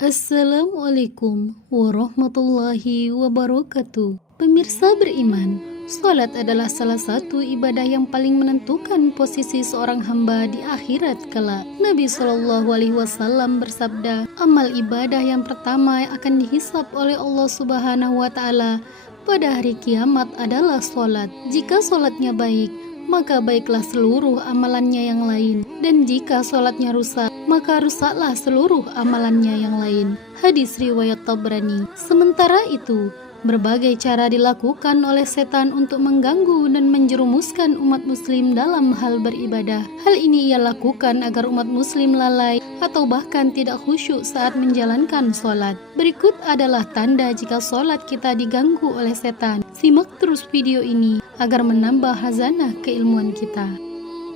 Assalamualaikum warahmatullahi wabarakatuh. Pemirsa beriman, salat adalah salah satu ibadah yang paling menentukan posisi seorang hamba di akhirat kelak. Nabi SAW bersabda, amal ibadah yang pertama yang akan dihisab oleh Allah Subhanahu wa Ta'ala pada hari kiamat adalah salat. Jika salatnya baik, maka baiklah seluruh amalannya yang lain, dan jika salatnya rusak, maka rusaklah seluruh amalannya yang lain. Hadis riwayat Tabrani. Sementara itu, berbagai cara dilakukan oleh setan untuk mengganggu dan menjerumuskan umat muslim dalam hal beribadah. Hal ini ia lakukan agar umat muslim lalai atau bahkan tidak khusyuk saat menjalankan sholat. Berikut adalah tanda jika sholat kita diganggu oleh setan. Simak terus video ini agar menambah hazanah keilmuan kita.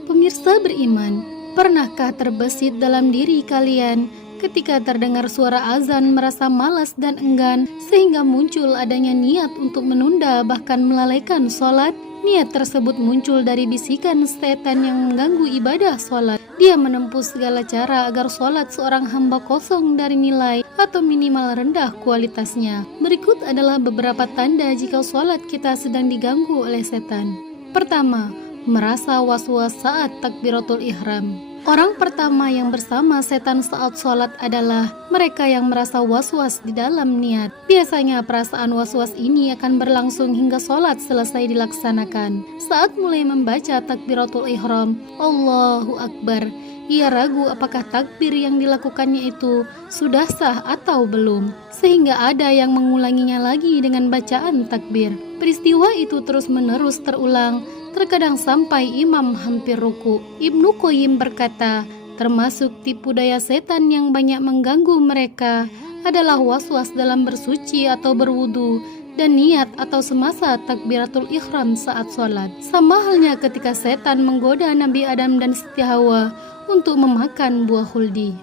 Pemirsa beriman, pernahkah terbesit dalam diri kalian ketika terdengar suara azan merasa malas dan enggan sehingga muncul adanya niat untuk menunda bahkan melalaikan sholat? Niat tersebut muncul dari bisikan setan yang mengganggu ibadah sholat. Dia menempuh segala cara agar sholat seorang hamba kosong dari nilai atau minimal rendah kualitasnya. Berikut adalah beberapa tanda jika sholat kita sedang diganggu oleh setan. Pertama, merasa was-was saat takbiratul ihram. Orang pertama yang bersama setan saat sholat adalah mereka yang merasa was-was di dalam niat. Biasanya perasaan was-was ini akan berlangsung hingga sholat selesai dilaksanakan. Saat mulai membaca takbiratul ihram, Allahu Akbar, ia ragu apakah takbir yang dilakukannya itu sudah sah atau belum, sehingga ada yang mengulanginya lagi dengan bacaan takbir. Peristiwa itu terus-menerus terulang, terkadang sampai imam hampir ruku. Ibnu Qayyim berkata, termasuk tipu daya setan yang banyak mengganggu mereka adalah was-was dalam bersuci atau berwudu dan niat atau semasa takbiratul ihram saat sholat. Sama halnya ketika setan menggoda Nabi Adam dan Siti Hawa untuk memakan buah khuldi.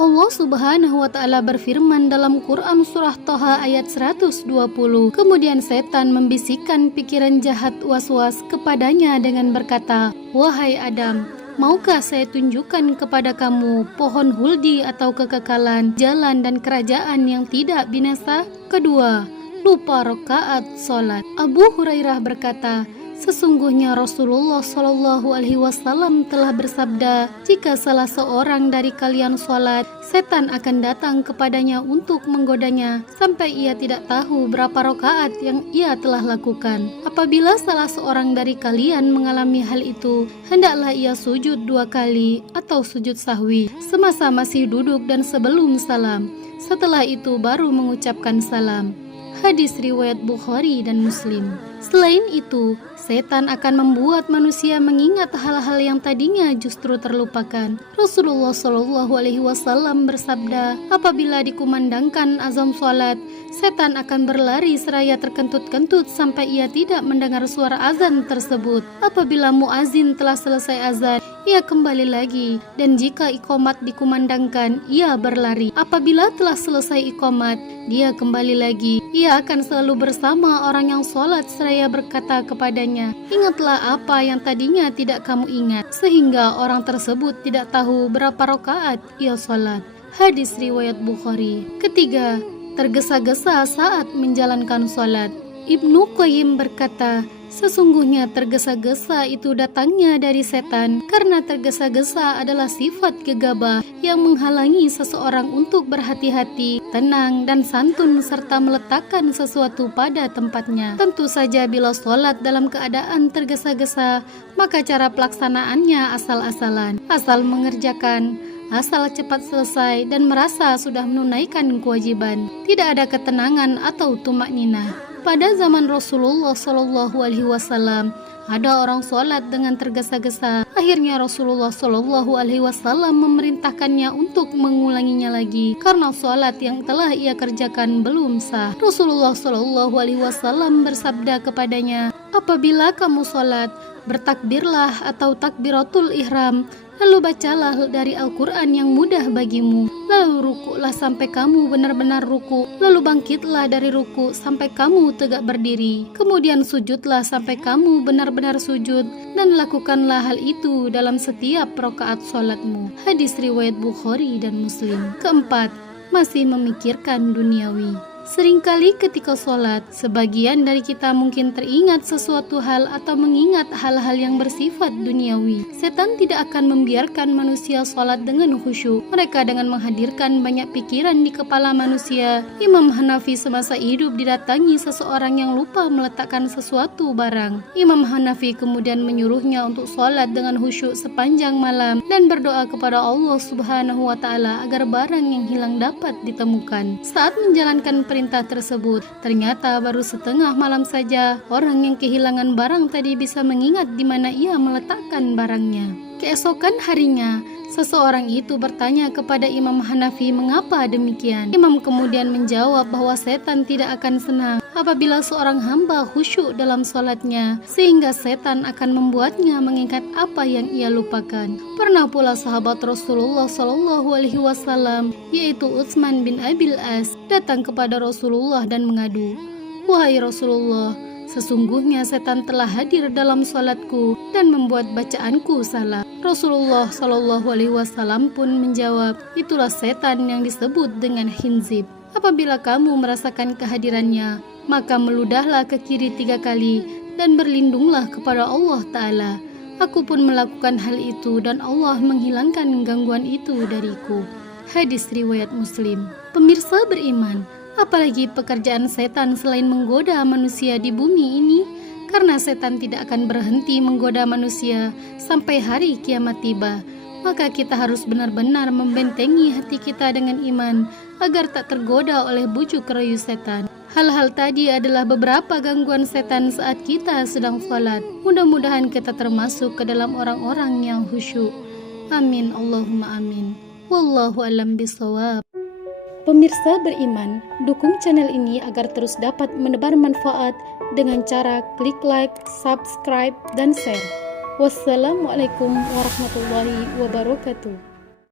Allah Subhanahu wa Ta'ala berfirman dalam Quran surah Thaha ayat 120, kemudian setan membisikkan pikiran jahat was-was kepadanya dengan berkata, wahai Adam, maukah saya tunjukkan kepada kamu pohon huldi atau kekekalan, jalan dan kerajaan yang tidak binasa? Kedua, lupa rakaat sholat. Abu Hurairah berkata, sesungguhnya Rasulullah SAW telah bersabda, jika salah seorang dari kalian sholat, setan akan datang kepadanya untuk menggodanya sampai ia tidak tahu berapa rakaat yang ia telah lakukan. Apabila salah seorang dari kalian mengalami hal itu, hendaklah ia sujud 2 kali atau sujud sahwi semasa masih duduk dan sebelum salam. Setelah itu baru mengucapkan salam. Hadis riwayat Bukhari dan Muslim. Selain itu, setan akan membuat manusia mengingat hal-hal yang tadinya justru terlupakan. Rasulullah SAW bersabda, apabila dikumandangkan azan sholat, setan akan berlari seraya terkentut-kentut sampai ia tidak mendengar suara azan tersebut. Apabila muazin telah selesai azan, ia kembali lagi, dan jika iqamat dikumandangkan, ia berlari. Apabila telah selesai iqamat, dia kembali lagi. Ia akan selalu bersama orang yang sholat seraya berkata kepadanya, ingatlah apa yang tadinya tidak kamu ingat, sehingga orang tersebut tidak tahu berapa rakaat ia sholat. Hadis riwayat Bukhari. Ketiga, tergesa-gesa saat menjalankan sholat. Ibnu Qayyim berkata, sesungguhnya tergesa-gesa itu datangnya dari setan, karena tergesa-gesa adalah sifat gegabah yang menghalangi seseorang untuk berhati-hati, tenang dan santun serta meletakkan sesuatu pada tempatnya. Tentu saja bila sholat dalam keadaan tergesa-gesa, maka cara pelaksanaannya asal-asalan, asal mengerjakan, asal cepat selesai dan merasa sudah menunaikan kewajiban. Tidak ada ketenangan atau tumakninah. Pada zaman Rasulullah SAW, ada orang sholat dengan tergesa-gesa. Akhirnya Rasulullah SAW memerintahkannya untuk mengulanginya lagi karena sholat yang telah ia kerjakan belum sah. Rasulullah SAW bersabda kepadanya, apabila kamu sholat, bertakbirlah atau takbiratul ihram, lalu bacalah dari Al-Quran yang mudah bagimu, lalu rukuklah sampai kamu benar-benar ruku, lalu bangkitlah dari ruku sampai kamu tegak berdiri, kemudian sujudlah sampai kamu benar-benar sujud, dan lakukanlah hal itu dalam setiap rakaat sholatmu. Hadis riwayat Bukhari dan Muslim. Keempat, masih memikirkan duniawi. Seringkali ketika sholat, sebagian dari kita mungkin teringat sesuatu hal atau mengingat hal-hal yang bersifat duniawi. Setan tidak akan membiarkan manusia sholat dengan khusyuk. Mereka dengan menghadirkan banyak pikiran di kepala manusia. Imam Hanafi semasa hidup didatangi seseorang yang lupa meletakkan sesuatu barang. Imam Hanafi kemudian menyuruhnya untuk sholat dengan khusyuk sepanjang malam dan berdoa kepada Allah Subhanahu wa Ta'ala agar barang yang hilang dapat ditemukan. Saat menjalankan perintah tersebut, ternyata baru setengah malam saja orang yang kehilangan barang tadi bisa mengingat di mana ia meletakkan barangnya. Keesokan harinya, seseorang itu bertanya kepada Imam Hanafi mengapa demikian. Imam kemudian menjawab bahwa setan tidak akan senang apabila seorang hamba khusyuk dalam sholatnya, sehingga setan akan membuatnya mengingat apa yang ia lupakan. Pernah pula sahabat Rasulullah SAW, yaitu Utsman bin Abil As, datang kepada Rasulullah dan mengadu, "Wahai Rasulullah, sesungguhnya setan telah hadir dalam sholatku dan membuat bacaanku salah." Rasulullah SAW pun menjawab, "Itulah setan yang disebut dengan khinzib. Apabila kamu merasakan kehadirannya, maka meludahlah ke kiri 3 kali dan berlindunglah kepada Allah Ta'ala. Aku pun melakukan hal itu dan Allah menghilangkan gangguan itu dariku." Hadis riwayat Muslim. Pemirsa beriman, apalagi pekerjaan setan selain menggoda manusia di bumi ini? Karena setan tidak akan berhenti menggoda manusia sampai hari kiamat tiba, maka kita harus benar-benar membentengi hati kita dengan iman agar tak tergoda oleh bujuk rayu setan. Hal-hal tadi adalah beberapa gangguan setan saat kita sedang sholat. Mudah-mudahan kita termasuk ke dalam orang-orang yang khusyuk. Amin, Allahumma amin. Wallahu a'lam bishawab. Pemirsa beriman, dukung channel ini agar terus dapat menebar manfaat dengan cara klik like, subscribe, dan share. Wassalamualaikum warahmatullahi wabarakatuh.